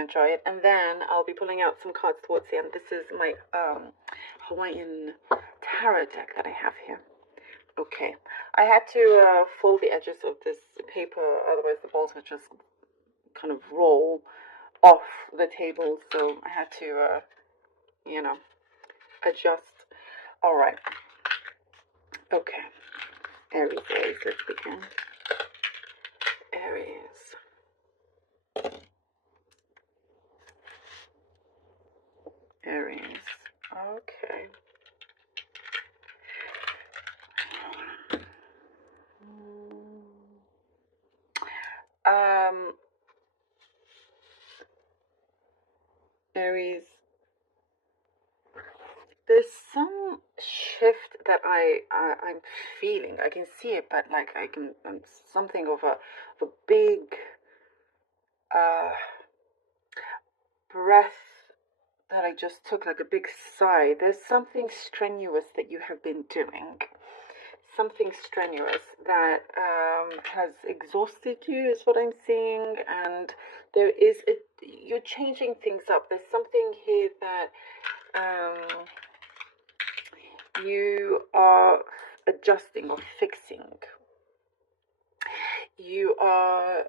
and enjoy it. And then I'll be pulling out some cards towards the end. This is my Hawaiian tarot deck that I have here. Okay, I had to fold the edges of this paper, otherwise the balls would just kind of roll off the table, so I had to, you know, adjust. All right. Okay. Aries, let's begin. Aries. Aries. Okay. Aries. There's some shift that I'm feeling. I can see it, but like something of a big breath that I just took, like a big sigh. There's something strenuous that you have been doing. Something strenuous that has exhausted you is what I'm seeing, and there is you're changing things up. There's something here that you are adjusting or fixing. You are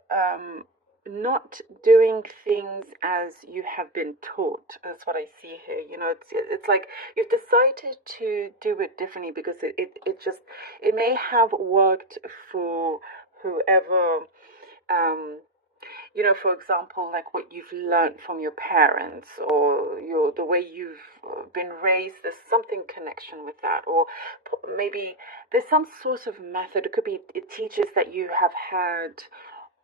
not doing things as you have been taught. That's what I see here. You know, it's like you've decided to do it differently because it may have worked for whoever, you know, for example, like what you've learned from your parents or the way you've been raised. There's something connection with that, or maybe there's some sort of method. It could be teachers that you have had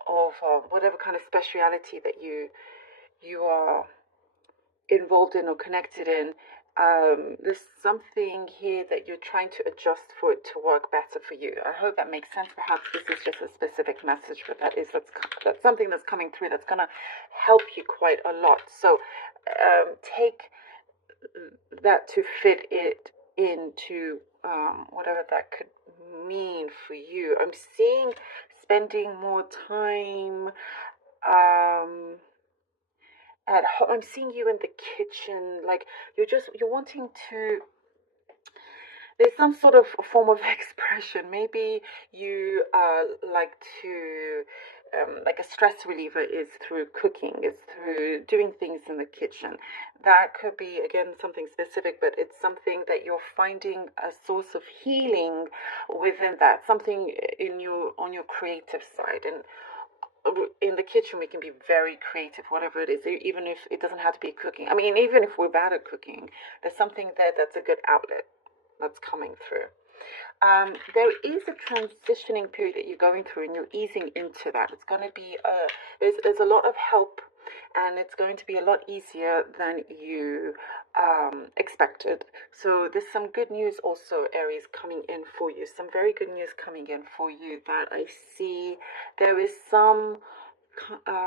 of whatever kind of speciality that you are involved in or connected in. There's something here that you're trying to adjust for it to work better for you. I hope that makes sense. Perhaps this is just a specific message, but that's something that's coming through that's going to help you quite a lot. So take that to fit it into whatever that could mean for you. I'm seeing spending more time at home. I'm seeing you in the kitchen, like you're wanting to. There's some sort of form of expression. Maybe you like to. Like a stress reliever is through cooking, is through doing things in the kitchen. That could be, again, something specific, but it's something that you're finding a source of healing within that, something on your creative side. And in the kitchen we can be very creative, whatever it is, even if it doesn't have to be cooking. I mean, even if we're bad at cooking, there's something there that's a good outlet that's coming through. There is a transitioning period that you're going through, and you're easing into that. It's going to be there's a lot of help, and it's going to be a lot easier than you expected. So there's some good news also, Aries, coming in for you. Some very good news coming in for you that I see. There is some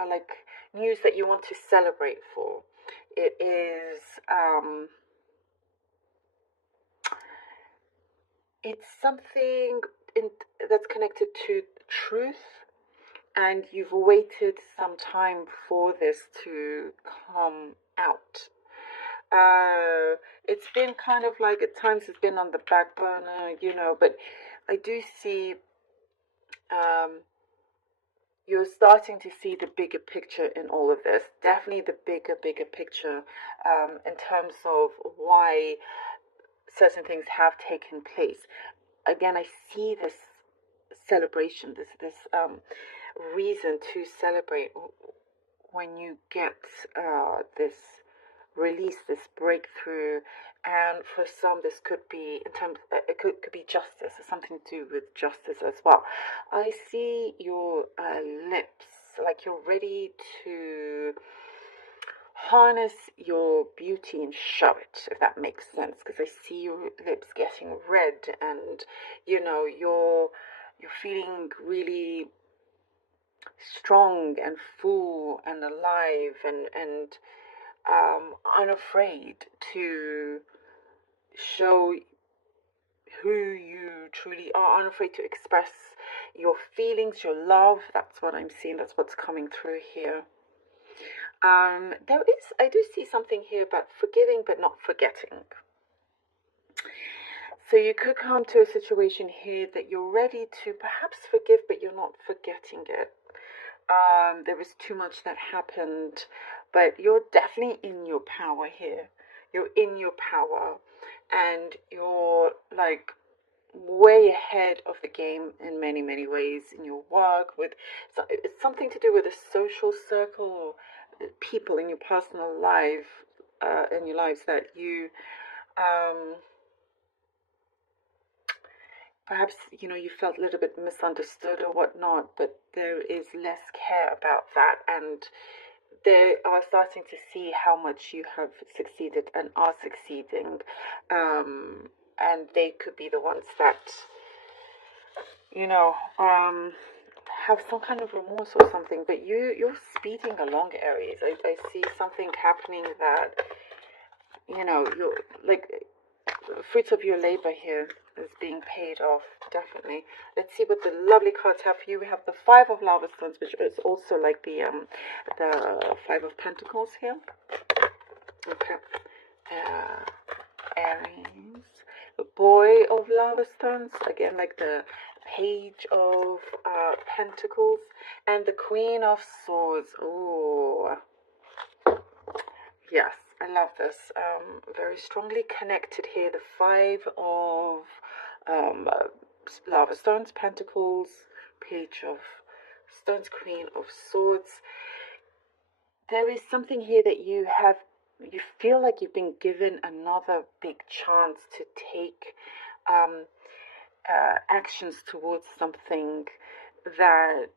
like news that you want to celebrate for. It is it's something that's connected to truth, and you've waited some time for this to come out. It's been kind of like at times it's been on the back burner, you know, but I do see you're starting to see the bigger picture in all of this. Definitely the bigger picture in terms of why certain things have taken place. Again, I see this celebration, this reason to celebrate when you get this release, this breakthrough. And for some, this could be in terms it could be justice, something to do with justice as well. I see your lips, like you're ready to harness your beauty and show it, if that makes sense, because I see your lips getting red, and you know you're feeling really strong and full and alive and unafraid to show who you truly are, unafraid to express your feelings, your love. That's what I'm seeing. That's what's coming through here. I do see something here about forgiving but not forgetting. So you could come to a situation here that you're ready to perhaps forgive, but you're not forgetting it. There was too much that happened, but you're definitely in your power here. You're in your power, and you're like way ahead of the game in many, many ways in your work. With it's something to do with a social circle, people in your personal life, in your lives that you. Perhaps you felt a little bit misunderstood or whatnot, but there is less care about that, and they are starting to see how much you have succeeded and are succeeding, and they could be the ones that have some kind of remorse or something. But you're speeding along, Aries. I see something happening that you're like fruits of your labor here is being paid off, definitely. Let's see what the lovely cards have for you. We have the Five of Lava Stones, which is also like the Five of Pentacles here. Okay. Aries. The Boy of Lava Stones, again like the Page of Pentacles, and the Queen of Swords. Oh, yes, I love this. Very strongly connected here. The Five of Lava Stones, Pentacles, Page of Stones, Queen of Swords. There is something here that you feel like you've been given another big chance to take actions towards something that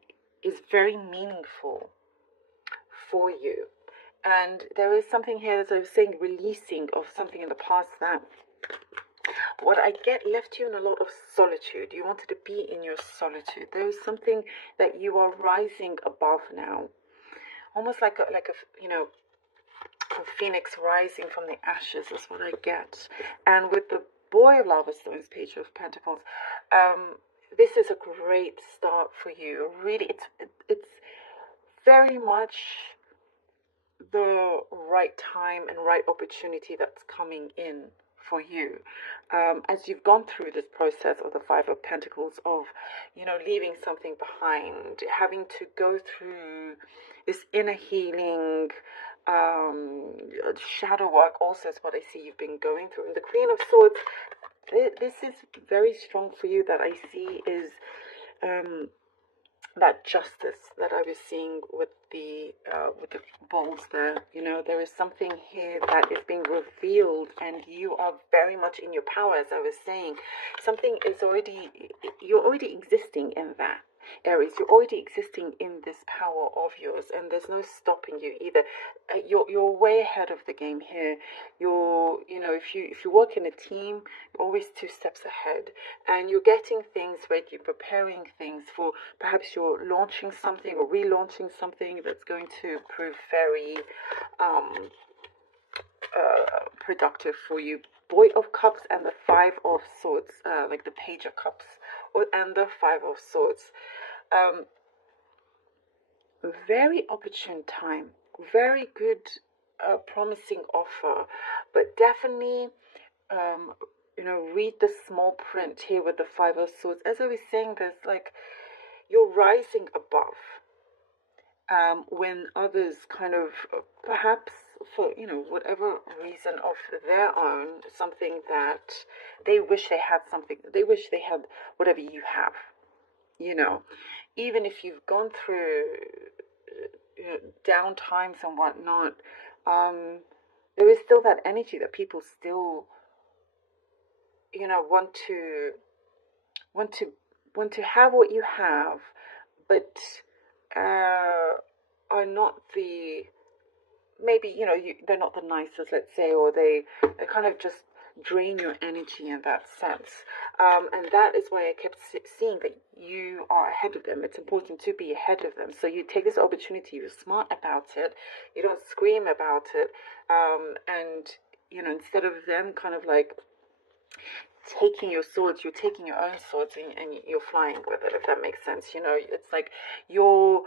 is very meaningful for you. And there is something here, as I was saying, releasing of something in the past that what I get left you in a lot of solitude. You wanted to be in your solitude. There is something that you are rising above now, almost like a a phoenix rising from the ashes is what I get. And with the Boy of Lava Stones, Page of Pentacles, this is a great start for you. Really, it's very much the right time and right opportunity that's coming in for you, as you've gone through this process of the Five of Pentacles, of leaving something behind, having to go through this inner healing, shadow work also is what I see you've been going through. And the Queen of Swords, this is very strong for you. That I see is that justice that I was seeing with the balls there. There is something here that is being revealed, and you are very much in your power. As I was saying, something is you're already existing in that. Aries, you're already existing in this power of yours, and there's no stopping you either. You're way ahead of the game here. If you work in a team, you're always 2 steps ahead, and you're getting things ready, you're preparing things for, perhaps you're launching something or relaunching something that's going to prove very productive for you. Boy of Cups and the Five of Swords, like the Page of Cups, and the Five of Swords. Very opportune time, very good, promising offer, but definitely, read the small print here with the Five of Swords. As I was saying, there's like you're rising above, when others kind of, perhaps for whatever reason of their own, something that they wish they had, something they wish they had, whatever you have. Even if you've gone through down times and whatnot, there is still that energy that people still want to have what you have, but are not they're not the nicest, let's say, or they kind of just drain your energy in that sense. And that is why I kept seeing that you are ahead of them. It's important to be ahead of them. So you take this opportunity, you're smart about it, you don't scream about it, and instead of them kind of like taking your swords, you're taking your own swords, and you're flying with it, if that makes sense. You know, it's like you're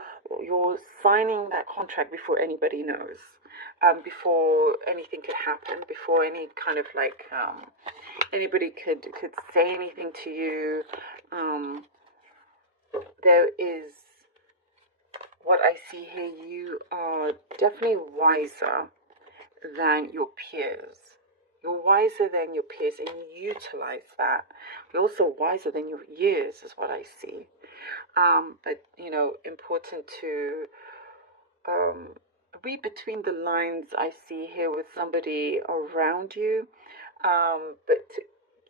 signing that contract before anybody knows, before anything could happen, before any kind of like anybody could say anything to you. There is what I see here. You are definitely wiser than your peers. You're wiser than your peers, and you utilize that. You're also wiser than your years, is what I see. But you know, important to read between the lines. I see here with somebody around you, but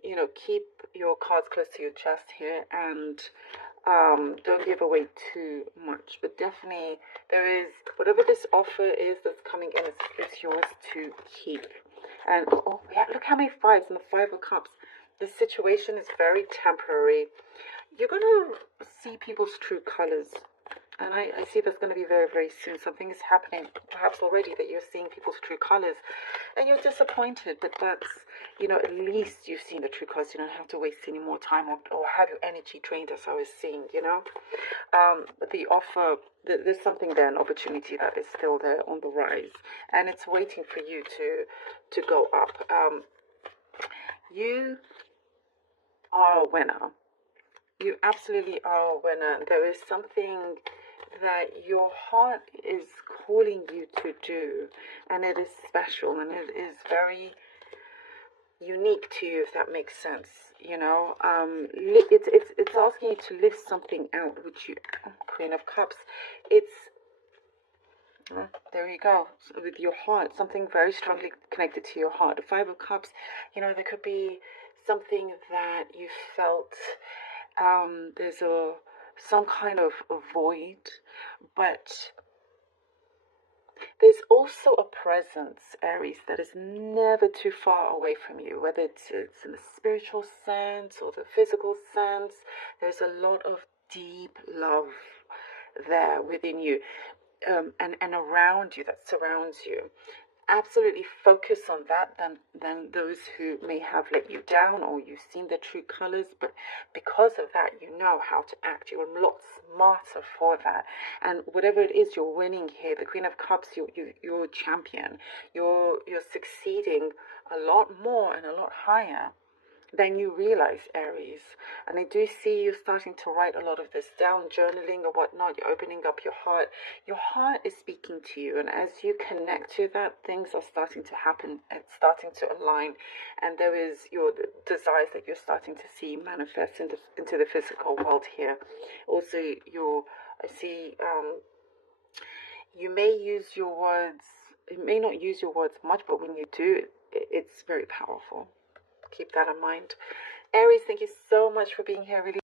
you know, keep your cards close to your chest here, and don't give away too much. But definitely, there is whatever this offer is that's coming in. It's yours to keep. And oh yeah, look how many fives in the Five of Cups. This situation is very temporary. You're gonna see people's true colors. And I see that's going to be very, very soon. Something is happening, perhaps already, that you're seeing people's true colors. And you're disappointed, but that's, you know, at least you've seen the true colors. You don't have to waste any more time or have your energy drained, as I was seeing, you know. But the offer, there's something there, an opportunity that is still there on the rise. And it's waiting for you to go up. You are a winner. You absolutely are a winner. There is something that your heart is calling you to do, and it is special, and it is very unique to you, if that makes sense. You know, it's asking you to lift something out, which you, Queen of Cups, it's there you go, so with your heart, something very strongly connected to your heart. The Five of Cups, you know, there could be something that you felt. There's some kind of a void, but there's also a presence, Aries, that is never too far away from you, whether it's in the spiritual sense or the physical sense. There's a lot of deep love there within you, and around you, that surrounds you. Absolutely focus on that than those who may have let you down, or you've seen the true colors, but because of that, you know how to act. You're a lot smarter for that, and whatever it is, you're winning here. The Queen of Cups, you're a champion. You're succeeding a lot more and a lot higher than you realize, Aries. And I do see you starting to write a lot of this down, journaling or whatnot. You're opening up your heart. Your heart is speaking to you, and as you connect to that, things are starting to happen. It's starting to align, and there is your desires that you're starting to see manifest into the physical world here. Also, I see you may use your words. You may not use your words much, but when you do, it's very powerful. Keep that in mind. Aries, thank you so much for being here. Really